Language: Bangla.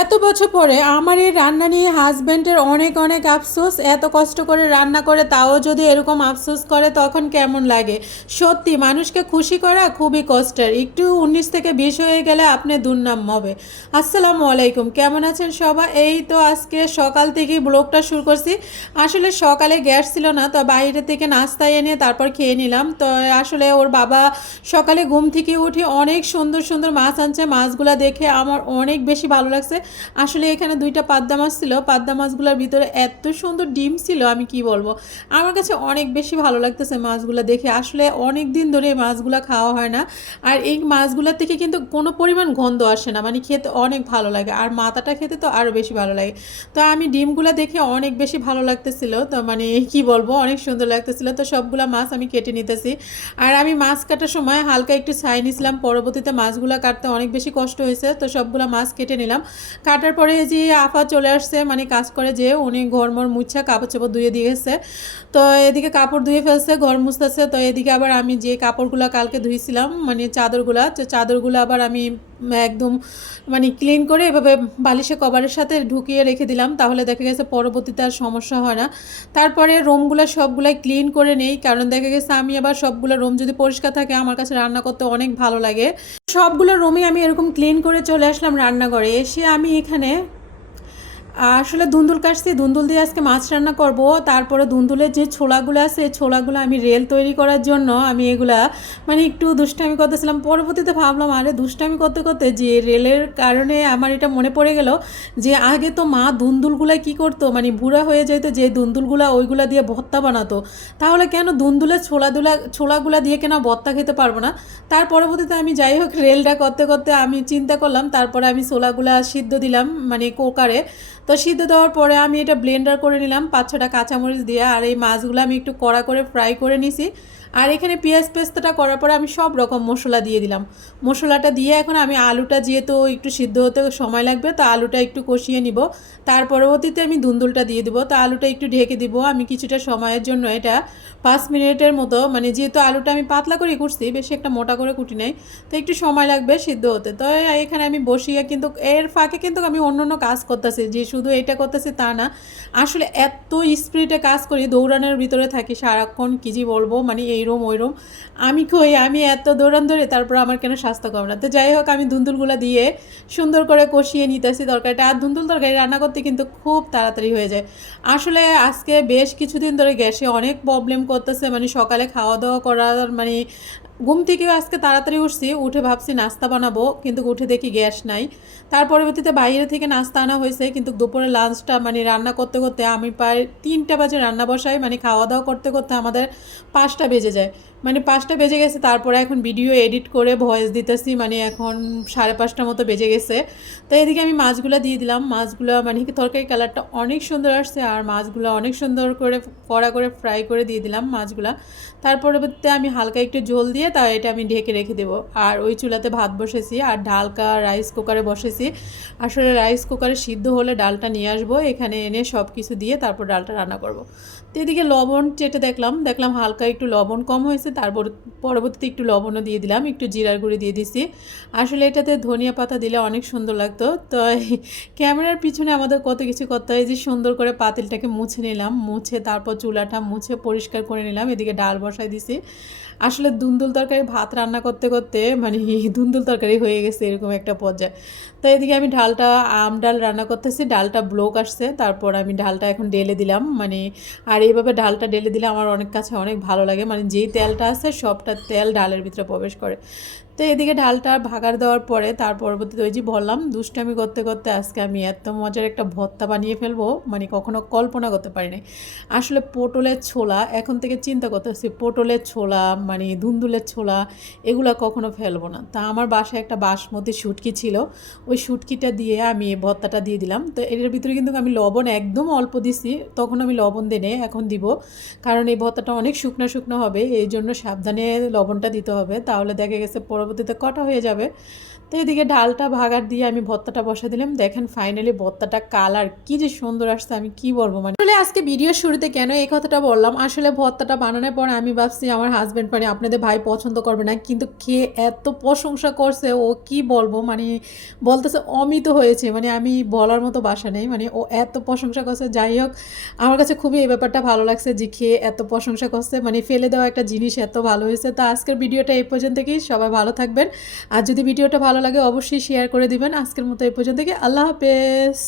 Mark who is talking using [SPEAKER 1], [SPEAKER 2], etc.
[SPEAKER 1] এত বছর পরে আমার এই রান্না নিয়ে হাজব্যান্ডের অনেক অনেক আফসোস, এত কষ্ট করে রান্না করে তাও যদি এরকম আফসোস করে তখন কেমন লাগে? সত্যি, মানুষকে খুশি করা খুবই কষ্টের। একটু উনিশ থেকে বিশ হয়ে গেলে আপনি দুর্নাম হবে। আসসালামু আলাইকুম, কেমন আছেন সবাই? এই তো আজকে সকাল থেকেই ব্লগটা শুরু করছি। আসলে সকালে গ্যাস ছিল না, তো বাইরে থেকে নাস্তা এনে তারপর খেয়ে নিলাম। তো আসলে ওর বাবা সকালে ঘুম থেকে উঠে অনেক সুন্দর সুন্দর মাছ আনছে। মাছগুলা দেখে আমার অনেক বেশি ভালো লাগছে। আসলে এখানে দুইটা পাদ্দা মাছ ছিল। পাদ্দা মাছগুলোর ভিতরে এত সুন্দর ডিম ছিল, আমি কি বলব? আমার কাছে অনেক বেশি ভালো লাগতেছে মাছগুলো দেখে। আসলে অনেক দিন ধরে এই মাছগুলো খাওয়া হয় না। আর এই মাছগুলোর থেকে কিন্তু কোনো পরিমাণ গন্ধ আসে না মানে খেতে অনেক ভালো লাগে। আর মাথাটা খেতে তো আরও বেশি ভালো লাগে। তো আমি ডিমগুলো দেখে অনেক বেশি ভালো লাগতেছিল। তো মানে কি বলব, অনেক সুন্দর লাগতেছিল। তো সবগুলা মাছ আমি কেটে নিতেছি। আর আমি মাছ কাটার সময় হালকা একটু ছাই নিছিলাম। পরবর্তীতে মাছগুলো কাটতে অনেক বেশি কষ্ট হয়েছে। তো সবগুলো মাছ কেটে নিলাম। কাটার পরে যে আফা চলে আসছে মানে কাজ করে যে উনি ঘরমর মুছা কাপড় চাপড় ধুয়ে দিয়েছে তো এদিকে কাপড় ধুয়ে ফেলছে, ঘর মুছতেছে। তো এদিকে আবার আমি যে কাপড়গুলো কালকে ধুয়েছিলাম মানে চাদরগুলা চাদরগুলো আবার আমি একদম মানে ক্লিন করে এভাবে বালিশে কভারের সাথে ঢুকিয়ে রেখে দিলাম, তাহলে দেখা গেছে পরবর্তীতে আর সমস্যা হয় না। তারপরে রুমগুলো সবগুলাই ক্লিন করে নেই, কারণ দেখা গেছে আমি আবার সবগুলো রুম যদি পরিষ্কার থাকে, আমার কাছে রান্না করতে অনেক ভালো লাগে। সবগুলো রুমে আমি এরকম ক্লিন করে চলে আসলাম রান্নাঘরে। এসে আমি এখানে আসলে ধুন্দুল কাটছি ধুন্দুল দিয়ে আজকে মাছ রান্না করব। তারপরে ধুন্দুলের যে ছোলাগুলো আছে ছোলাগুলো আমি রেল তৈরি করার জন্য আমি এগুলা মানে একটু দুষ্টামি করতেছিলাম। পরবর্তীতে ভাবলাম, আরে দুষ্টামি করতে করতে যে রেলের কারণে আমার এটা মনে পড়ে গেল যে আগে তো মা দুন্দুলগুলা কি করতো মানে বুড়া হয়ে যেত যে দুন্দুলগুলা ওইগুলা দিয়ে ভর্তা বানাতো। তাহলে কেন দুন্দুলের ছোলাদুলা, ছোলাগুলা দিয়ে কেন ভর্তা খেতে পারব না? তার পরবর্তীতে আমি যাই হোক রেলটা করতে করতে আমি চিন্তা করলাম, তারপরে আমি ছোলাগুলা সিদ্ধ দিলাম মানে কুকারে। তো সিদ্ধ দেওয়ার পরে আমি এটা ব্লেন্ডার করে নিলাম। পাঁচ ছটা কাঁচামরিচ দিয়ে আর এই মাছগুলো আমি একটু কড়া করে ফ্রাই করে নিছি। আর এখানে পেঁয়াজ পেস্তাটা করার পরে আমি সব রকম মশলা দিয়ে দিলাম। মশলাটা দিয়ে এখন আমি আলুটা যেহেতু একটু সিদ্ধ হতে সময় লাগবে, তো আলুটা একটু কষিয়ে নিব। তার পরবর্তীতে আমি ধুন্দুলটা দিয়ে দিব। তো আলুটা একটু ঢেকে দিব। আমি কিছুটা সময়ের জন্য এটা পাঁচ মিনিটের মতো মানে যেহেতু আলুটা আমি পাতলা করে কুটছি, বেশি একটা মোটা করে কুটি নাই, তো একটু সময় লাগবে সিদ্ধ হতে। তো এখানে আমি বসিয়ে কিন্তু, এর ফাঁকে কিন্তু আমি অন্য অন্য কাজ করতেছি, যে শুধু এটা করতেছি তা না। আসলে এত স্পিডে কাজ করি দৌড়ানোর ভিতরে থাকি সারাক্ষণ, কি যে বলব মানে এই রুম ওইরম। আমি কই, আমি এত দৌড়ান ধরে তারপর আমার কেন স্বাস্থ্য কম না? তো যাই হোক, আমি ধুন্দুলগুলো দিয়ে সুন্দর করে কষিয়ে নিতেছি তরকারিটা। আর ধুন্দুল তরকারি রান্না করতে কিন্তু খুব তাড়াতাড়ি হয়ে যায়। আসলে আজকে বেশ কিছুদিন ধরে গ্যাসে অনেক প্রবলেম করতেছে। মানে সকালে খাওয়া দাওয়া করার মানে ঘুম থেকেও আজকে তাড়াতাড়ি উঠছি, উঠে ভাবছি নাস্তা বানাবো, কিন্তু উঠে দেখি গ্যাস নাই। তার পরবর্তীতে বাইরে থেকে নাস্তা আনা হয়েছে, কিন্তু দুপুরে লাঞ্চটা মানে রান্না করতে করতে আমি প্রায় তিনটা বাজে রান্না বসাই মানে খাওয়া দাওয়া করতে করতে আমাদের পাঁচটা বেজে যায়। মানে পাঁচটা বেজে গেছে, তারপরে এখন ভিডিও এডিট করে ভয়েস দিতেছি মানে এখন সাড়ে পাঁচটার মতো বেজে গেছে। তো এদিকে আমি মাছগুলো দিয়ে দিলাম। মাছগুলো মানে কি তরকারি কালারটা অনেক সুন্দর আসছে, আর মাছগুলো অনেক সুন্দর করে কড়া করে ফ্রাই করে দিয়ে দিলাম মাছগুলো। পরবর্তীতে আমি হালকা একটু জল দিয়ে তা এটা আমি ঢেকে রেখে দেবো। আর ওই চুলাতে ভাত বসেছি, আর ঢালকা রাইস কুকারে বসেছি। আসলে রাইস কুকারে সিদ্ধ হলে ডালটা নিয়ে আসব, এখানে এনে সব কিছু দিয়ে তারপর ডালটা রান্না করব। তো এদিকে লবণ চেটে দেখলাম দেখলাম হালকা একটু লবণ কম হয়েছে তারপর পরবর্তীতে একটু লবণও দিয়ে দিলাম, একটু জিরার গুঁড়ি দিয়ে দিছি। আসলে এটাতে ধনিয়া পাতা দিলে অনেক সুন্দর লাগতো। তো ক্যামেরার পিছনে আমাদের কত কিছু করতে হয় যে সুন্দর করে পাতিলটাকে মুছে নিলাম, মুছে তারপর চুলাটা মুছে পরিষ্কার করে নিলাম, এদিকে ডাল বসাই দিছি। আসলে দুন্দুল তরকারি ভাত রান্না করতে করতে মানে দুন্দুল তরকারি হয়ে গেছে এরকম একটা পর্যায়ে। তো এদিকে আমি ডালটা, আম ডাল রান্না করতেছি, ডালটা ব্লক আসছে, তারপর আমি ডালটা এখন ডেলে দিলাম। মানে আর এইভাবে ডালটা ডেলে দিলে আমার অনেক কাছে অনেক ভালো লাগে। মানে যেই তেলটা আছে সবটা তেল ডালের ভিতরে প্রবেশ করে। তো এদিকে ঢালটা ভাগার দেওয়ার পরে তার পরবর্তীতে ওই যে বললাম, দুষ্টামি করতে করতে আজকে আমি এত মজার একটা ভর্তা বানিয়ে ফেলব মানে কখনো কল্পনা করতে পারিনি। আসলে পটলের ছোলা, এখন থেকে চিন্তা করতেছি, পটলের ছোলা মানে ধুন্দুলের ছোলা, এগুলো কখনো ফেলব না। তা আমার বাসায় একটা বাসমতি শুটকি ছিল, ওই শুটকিটা দিয়ে আমি ভর্তাটা দিয়ে দিলাম। তো এর ভিতরে কিন্তু আমি লবণ একদম অল্প দিছি, তখন আমি লবণ দেনে এখন দিব। কারণ এই ভর্তাটা অনেক শুকনো শুকনো হবে, এই জন্য সাবধানে লবণটা দিতে হবে। তাহলে দেখা গেছে পরবর্তীতে কটা হয়ে যাবে? তো এদিকে ডালটা ভাগার দিয়ে আমি ভর্তাটা বসা দিলাম। দেখেন ফাইনালি ভর্তাটা কালার কি যে সুন্দর আসছে, আমি কি বলব মানে। আসলে আজকে ভিডিও শুরুতে কেন এই কথাটা বললাম? আসলে ভর্তাটা বানানোর পর আমি ভাবছি আমার হাজব্যান্ড মানে আপনাদের ভাই পছন্দ করবে না, কিন্তু খেয়ে এত প্রশংসা করছে, ও কি বলব? মানে বলতেছে অমিত হয়েছে মানে আমি বলার মতো বাসা নেই মানে ও এত প্রশংসা করছে। যাই হোক, আমার কাছে খুবই এই ব্যাপারটা ভালো লাগছে যে খেয়ে এত প্রশংসা করছে মানে ফেলে দেওয়া একটা জিনিস এত ভালো হয়েছে। তো আজকের ভিডিওটা এই পর্যন্ত থেকেই সবাই ভালো থাকবেন। আর যদি ভিডিওটা ভালো লাগে অবশ্যই শেয়ার করে দিবেন। আজকের মতো এই পর্যন্ত থেকে আল্লাহ হাফেজ।